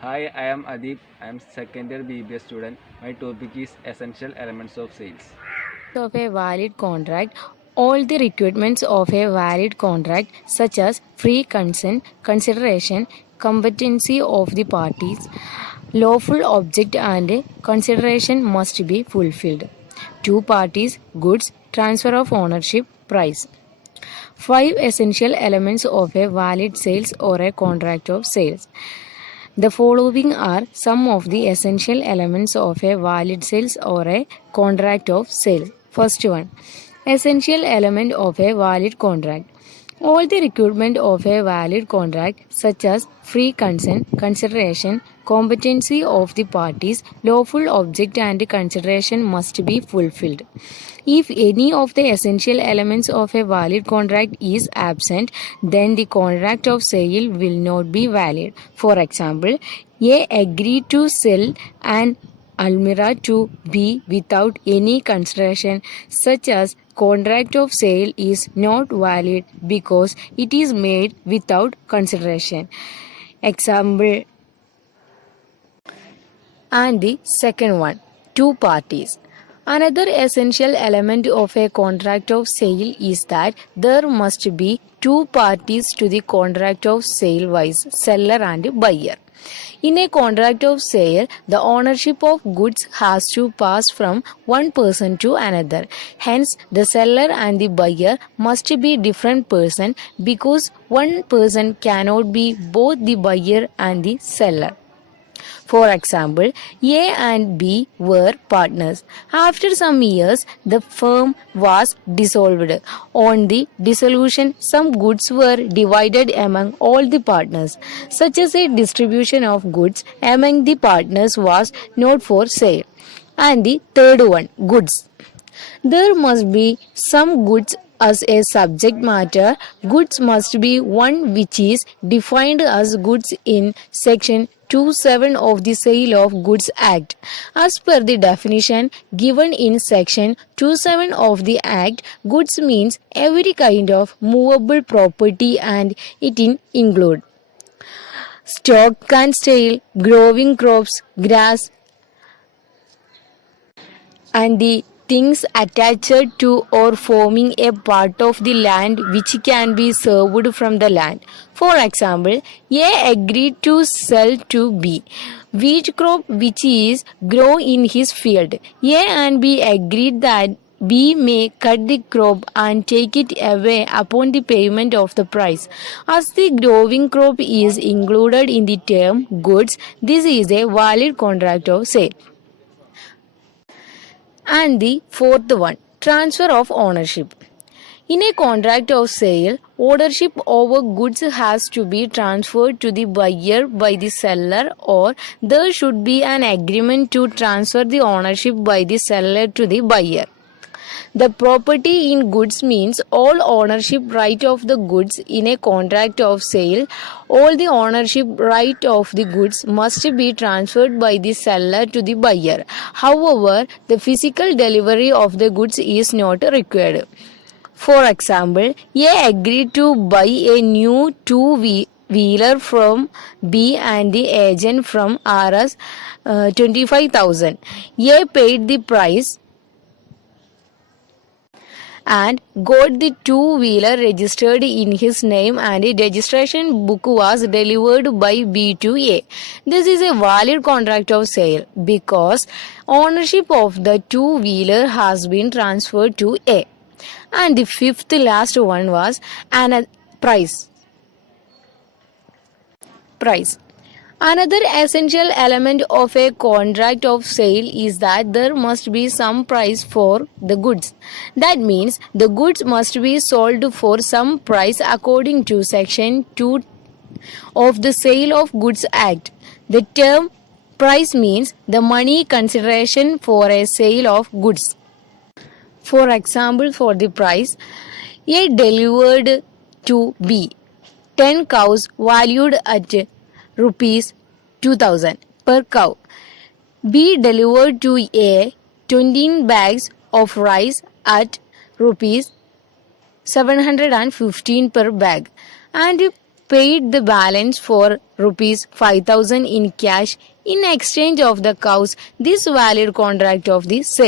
Hi, I am Adib. I am second year BBA student. My topic is essential elements of sales. Of a valid contract, all the requirements of a valid contract, such as free consent, consideration, competency of the parties, lawful object, and consideration must be fulfilled. Two parties, goods, transfer of ownership, price. Five essential elements of a valid sales or a contract of sales. The following are some of the essential elements of a valid sales or a contract of sale. First one, essential element of a valid contract. All the requirement of a valid contract, such as free consent, consideration, competency of the parties, lawful object, and consideration, must be fulfilled. If any of the essential elements of a valid contract is absent, then the contract of sale will not be valid. For example, A agreed to sell an Almira to B without any consideration, such as contract of sale is not valid because it is made without consideration. Example. And the second one, two parties. Another essential element of a contract of sale is that there must be two parties to the contract of sale, viz. Seller and buyer. In a contract of sale, the ownership of goods has to pass from one person to another. Hence, the seller and the buyer must be different person because one person cannot be both the buyer and the seller. For example, A and B were partners. After some years, the firm was dissolved. On the dissolution, some goods were divided among all the partners. Such as a distribution of goods among the partners was not for sale. And the third one, goods. There must be some goods as a subject matter. Goods must be one which is defined as goods in section 27 of the Sale of Goods Act. As per the definition given in section 27 of the Act, goods means every kind of movable property and it include stock and stale, growing crops, grass, and the things attached to or forming a part of the land which can be served from the land. For example, A agreed to sell to B wheat crop which is grown in his field. A and B agreed that B may cut the crop and take it away upon the payment of the price. As the growing crop is included in the term goods, this is a valid contract of sale. And the fourth one, transfer of ownership. In a contract of sale, ownership over goods has to be transferred to the buyer by the seller, or there should be an agreement to transfer the ownership by the seller to the buyer. The property in goods means all ownership right of the goods in a contract of sale. All the ownership right of the goods must be transferred by the seller to the buyer. However, the physical delivery of the goods is not required. For example, A agreed to buy a new two-wheeler from B and the agent from RS 25,000. A paid the price and got the two-wheeler registered in his name, and a registration book was delivered by B to A. This is a valid contract of sale because ownership of the two-wheeler has been transferred to A. And the fifth last one was price. Price. Another essential element of a contract of sale is that there must be some price for the goods. That means the goods must be sold for some price according to section 2 of the Sale of Goods Act. The term price means the money consideration for a sale of goods. For example, for the price, A delivered to B 10 cows valued at rupees 2000 per cow. B delivered to A 20 bags of rice at rupees 715 per bag, and paid the balance for rupees 5,000 in cash in exchange of the cows. This valid contract of the sale.